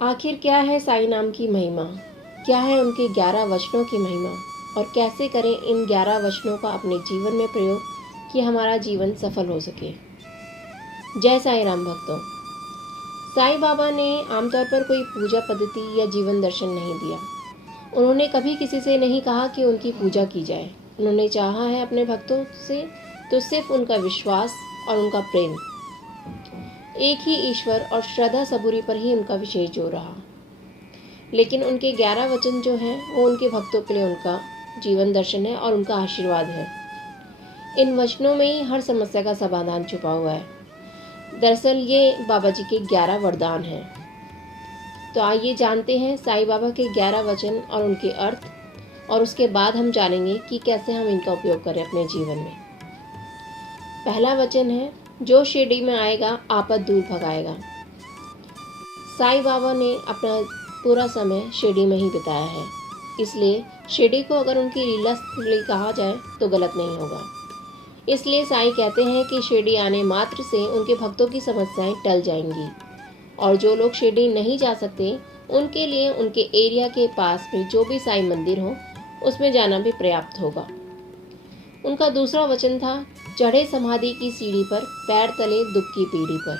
आखिर क्या है साईं नाम की महिमा, क्या है उनके 11 वचनों की महिमा और कैसे करें इन 11 वचनों का अपने जीवन में प्रयोग कि हमारा जीवन सफल हो सके। जय साईं राम भक्तों। साईं बाबा ने आमतौर पर कोई पूजा पद्धति या जीवन दर्शन नहीं दिया। उन्होंने कभी किसी से नहीं कहा कि उनकी पूजा की जाए। उन्होंने चाहा है अपने भक्तों से तो सिर्फ उनका विश्वास और उनका प्रेम, एक ही ईश्वर और श्रद्धा सबूरी पर ही उनका विशेष जोर रहा। लेकिन उनके 11 वचन जो हैं वो उनके भक्तों के लिए उनका जीवन दर्शन है और उनका आशीर्वाद है। इन वचनों में ही हर समस्या का समाधान छुपा हुआ है। दरअसल ये बाबा जी के 11 वरदान हैं। तो आइए जानते हैं साईं बाबा के 11 वचन और उनके अर्थ, और उसके बाद हम जानेंगे कि कैसे हम इनका उपयोग करें अपने जीवन में। पहला वचन है, जो शिरडी में आएगा आपद दूर भगाएगा। साईं बाबा ने अपना पूरा समय शिरडी में ही बिताया है, इसलिए शिरडी को अगर उनकी लीला स्थली कहा जाए तो गलत नहीं होगा। इसलिए साईं कहते हैं कि शिरडी आने मात्र से उनके भक्तों की समस्याएं टल जाएंगी, और जो लोग शिरडी नहीं जा सकते उनके लिए उनके एरिया के पास में जो भी साईं मंदिर हो उसमें जाना भी पर्याप्त होगा। उनका दूसरा वचन था, चढ़े समाधि की सीढ़ी पर, पैर तले दुख की पीढ़ी पर।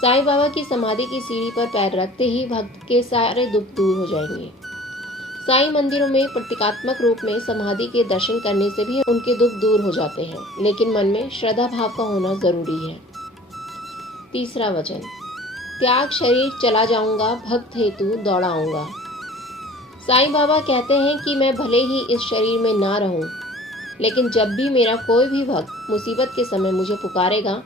साईं बाबा की समाधि की सीढ़ी पर पैर रखते ही भक्त के सारे दुख दूर हो जाएंगे। साईं मंदिरों में प्रतीकात्मक रूप में समाधि के दर्शन करने से भी उनके दुख दूर हो जाते हैं, लेकिन मन में श्रद्धा भाव का होना जरूरी है। तीसरा वचन, त्याग शरीर चला जाऊंगा, भक्त हेतु दौड़ाऊंगा। साईं बाबा कहते हैं कि मैं भले ही इस शरीर में ना रहूं, लेकिन जब भी मेरा कोई भी भक्त मुसीबत के समय मुझे पुकारेगा,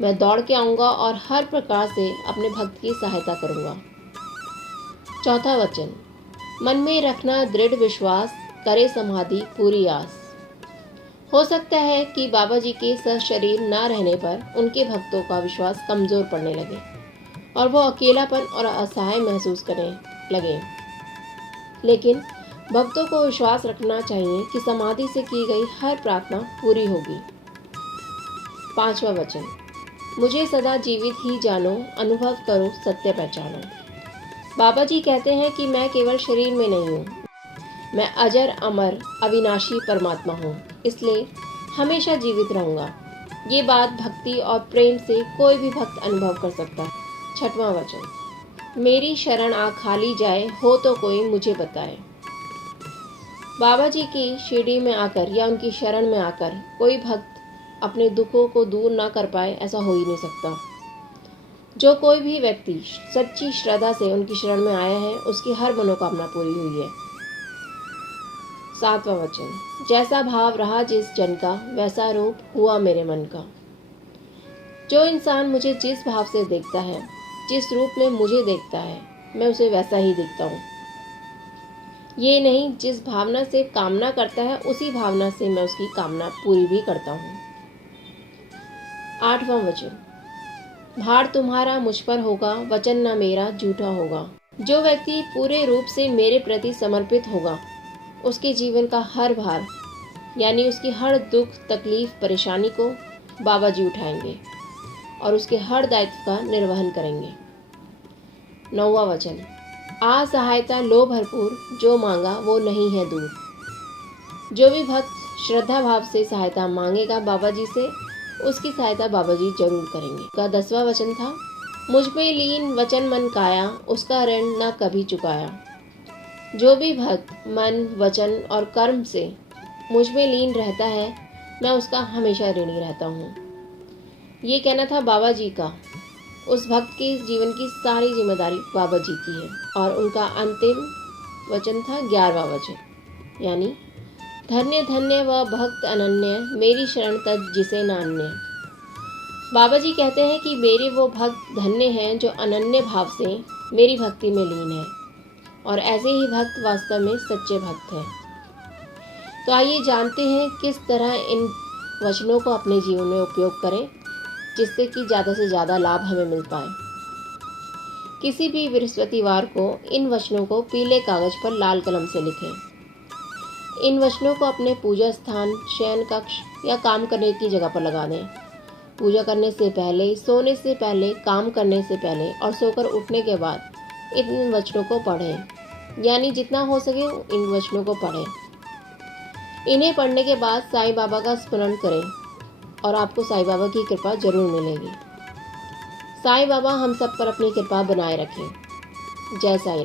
मैं दौड़ के आऊंगा और हर प्रकार से अपने भक्त की सहायता करूंगा। चौथा वचन, मन में रखना दृढ़ विश्वास, करे समाधि पूरी आस। हो सकता है कि बाबा जी के सशरीर ना रहने पर उनके भक्तों का विश्वास कमजोर पड़ने लगे और वो अकेलापन और असहाय महसूस करने लगे, लेकिन भक्तों को विश्वास रखना चाहिए कि समाधि से की गई हर प्रार्थना पूरी होगी। पांचवा वचन, मुझे सदा जीवित ही जानो, अनुभव करो सत्य पहचानो। बाबा जी कहते हैं कि मैं केवल शरीर में नहीं हूँ, मैं अजर अमर अविनाशी परमात्मा हूँ, इसलिए हमेशा जीवित रहूँगा। ये बात भक्ति और प्रेम से कोई भी भक्त अनुभव कर सकता है। छठवां वचन, मेरी शरण आ खाली जाए, हो तो कोई मुझे बताए। बाबा जी की शिरडी में आकर या उनकी शरण में आकर कोई भक्त अपने दुखों को दूर ना कर पाए, ऐसा हो ही नहीं सकता। जो कोई भी व्यक्ति सच्ची श्रद्धा से उनकी शरण में आया है, उसकी हर मनोकामना पूरी हुई है। सातवां वचन, जैसा भाव रहा जिस जन का, वैसा रूप हुआ मेरे मन का। जो इंसान मुझे जिस भाव से देखता है, जिस रूप में मुझे देखता है, मैं उसे वैसा ही देखता हूँ। ये नहीं, जिस भावना से कामना करता है उसी भावना से मैं उसकी कामना पूरी भी करता हूँ। आठवां वचन, भार तुम्हारा मुझ पर होगा, वचन न मेरा झूठा होगा। जो व्यक्ति पूरे रूप से मेरे प्रति समर्पित होगा, उसके जीवन का हर भार यानी उसकी हर दुख तकलीफ परेशानी को बाबा जी उठाएंगे और उसके हर दायित्व का निर्वहन करेंगे। नौवां वचन, आ सहायता लो भरपूर, जो मांगा वो नहीं है दूर। जो भी भक्त श्रद्धा भाव से सहायता मांगेगा बाबा जी से, उसकी सहायता बाबा जी जरूर करेंगे। का 10वां वचन था, मुझ में लीन वचन मन काया, उसका ऋण न कभी चुकाया। जो भी भक्त मन वचन और कर्म से मुझ में लीन रहता है, मैं उसका हमेशा ऋणी रहता हूँ। ये कहना था बाबा जी का। उस भक्त के जीवन की सारी जिम्मेदारी बाबा जी की है। और उनका अंतिम वचन था 11वां वचन, यानी धन्य धन्य वह भक्त अनन्य, मेरी शरण तज जिसे न अन्य। बाबा जी कहते हैं कि मेरे वो भक्त धन्य हैं जो अनन्य भाव से मेरी भक्ति में लीन है, और ऐसे ही भक्त वास्तव में सच्चे भक्त हैं। तो आइए जानते हैं किस तरह इन वचनों को अपने जीवन में उपयोग करें, जिससे कि ज़्यादा से ज़्यादा लाभ हमें मिल पाए। किसी भी बृहस्पतिवार को इन वचनों को पीले कागज पर लाल कलम से लिखें। इन वचनों को अपने पूजा स्थान, शयन कक्ष या काम करने की जगह पर लगा दें। पूजा करने से पहले, सोने से पहले, काम करने से पहले और सोकर उठने के बाद इन वचनों को पढ़ें। यानी जितना हो सके इन वचनों को पढ़ें। इन्हें पढ़ने के बाद साईं बाबा का स्मरण करें और आपको साईं बाबा की कृपा जरूर मिलेगी। साईं बाबा हम सब पर अपनी कृपा बनाए रखें। जय साईं।